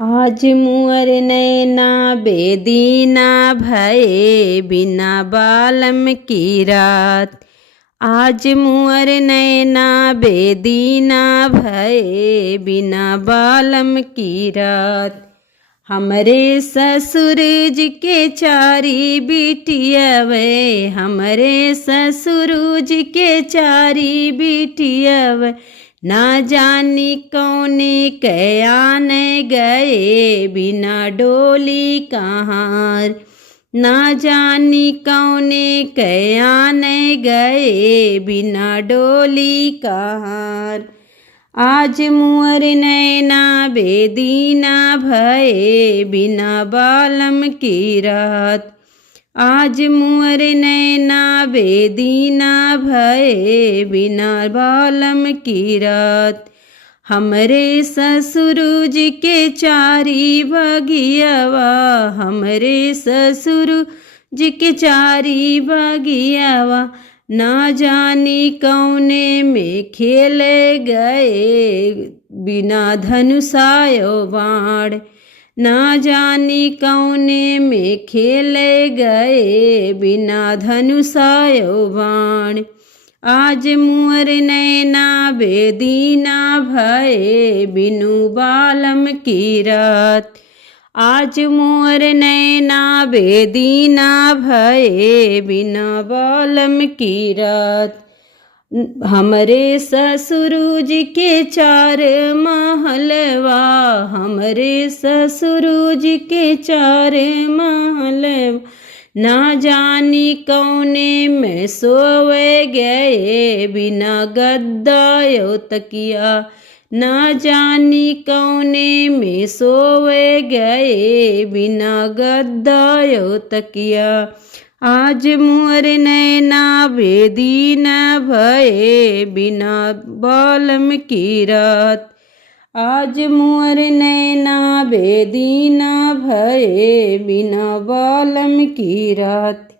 आज मुअर नैना बेदीना भये बिना बालम की रात। आज मुअर नैना बेदीना भये बिना बालम की रात। हमरे ससुर जी के चारी बिटियावे, हमरे ससुर जी के चारी बिटियावे। ना जानी कौने कयान गए बिना डोली कहाँ। ना जानी कौने कयान गए बिना डोली कहाँ। आज मुअर नैना बेदीना भये बिना बालम की रात। आज मुअर नैना बेदीना भये बिना बालम की रात। हमरे ससुर जी के चारी बगियावा, हमरे ससुर जी के चारी बगियावा। ना जानी कौने में खेले गए बिना धनुषायो बाण। ना जानी कौने में खेले गए बिना धनुषायो बाण। आज मुअर नैना बेदीना भये बिनु बालम की रात। आज मुअर नैना बेदीना भये बिना बालम की रात। हमरे ससुर जी के चार महलवा, हमरे ससुर जी के चार महलवा। ना जानी कौने में सोवे गए बिना गद्दायो तकिया। ना जानी कौने में सोवे गए बिना गद्दायो तकिया। आज मुअर नैना बेदीना भये बिना बालम की रात। आज मुअर नैना बेदीना भये बिना बालम की रात।